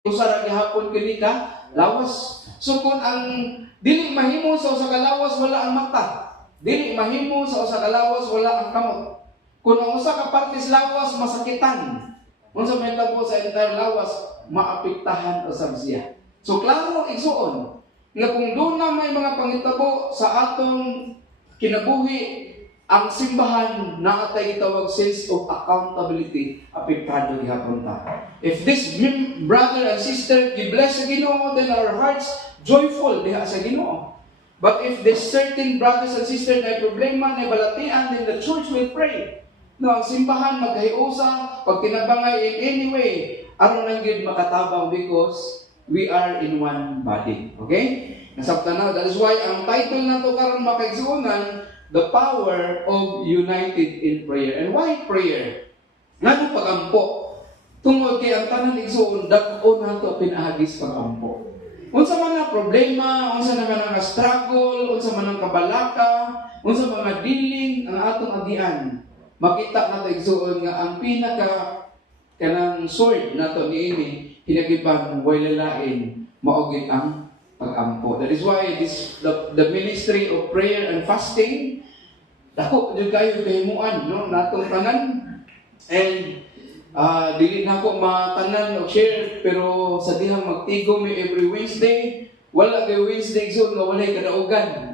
usa ra gihapon kini ka lawas. So kung ang dili mahimo sa usa ka lawas wala ang mata, dili mahimo sa usa ka lawas wala ang kamot. Kung ang usa ka partes lawas masakitan, unsa may tabo sa entire lawas maapektahan usab siya. So klaro igsuon nga kung doon na may mga pangitabo sa atong kinabuhi, ang simbahan na atay gitawag sense of accountability apektado gihapon ta. If this brother and sister gibless sa Ginoo, then our hearts joyful diha sa Ginoo. But if this certain brothers and sisters na problema na balatian, then the church will pray. No, ang simbahan magkahiusa, pag tinabangay in any way, aron lang gyud makatabang because we are in one body. Okay? Nasabtan na. That is why ang title na to karon makaigsuonan, the power of united in prayer. And why prayer? Ngano pagampo? Tungod kay ang tanan igsuon dak-o nato pinahagis pagampo. Unsa man ang problema, unsa naman ang struggle, unsa man ang kabalaka, unsa mga dealing ang atong agian. Makita nato igsuon nga ang pinaka kanang sword nato niini hinagiban way lalain maugit ang pagampo. That is why the ministry of prayer and fasting dako jud kayo kahimuan no natong tanan. And dili na ko matanan og share pero sa dihang magtigom mi every Wednesday, wala kay Wednesday so nga walay kadaugan.